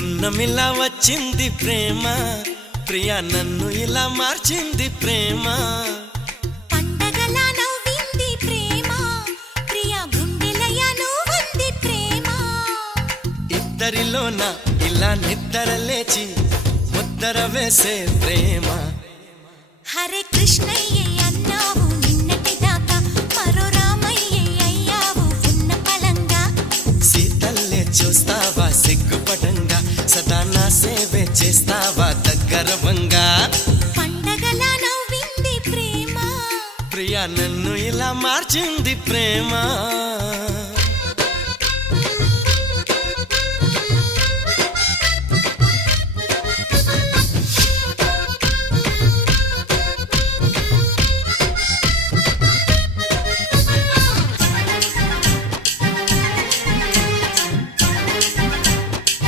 పున్నమిలా వచ్చింది ప్రేమ, ప్రియా నన్ను ఇలా మార్చింది ప్రేమ. పండగలా నవ్వింది ప్రేమ, ప్రియా గుండెలయ నువ్వుంది ప్రేమ. ఇద్దరిలోన ఇలా నిద్ర లేచి ముద్దర వేసే ప్రేమ. హరే కృష్ణయ్య అన్నావు నిన్నటి దాకా, మరో రామయ్య అయ్యావు ఉన్న పలంగా. సీతల్లే చూస్తావా సిగ్గుపడంగా, సదా నా సేవే చేస్తావా దగ్గరవంగా. పండగలా నవ్వింది ప్రేమ, ప్రియా నన్ను ఇలా మార్చింది ప్రేమ.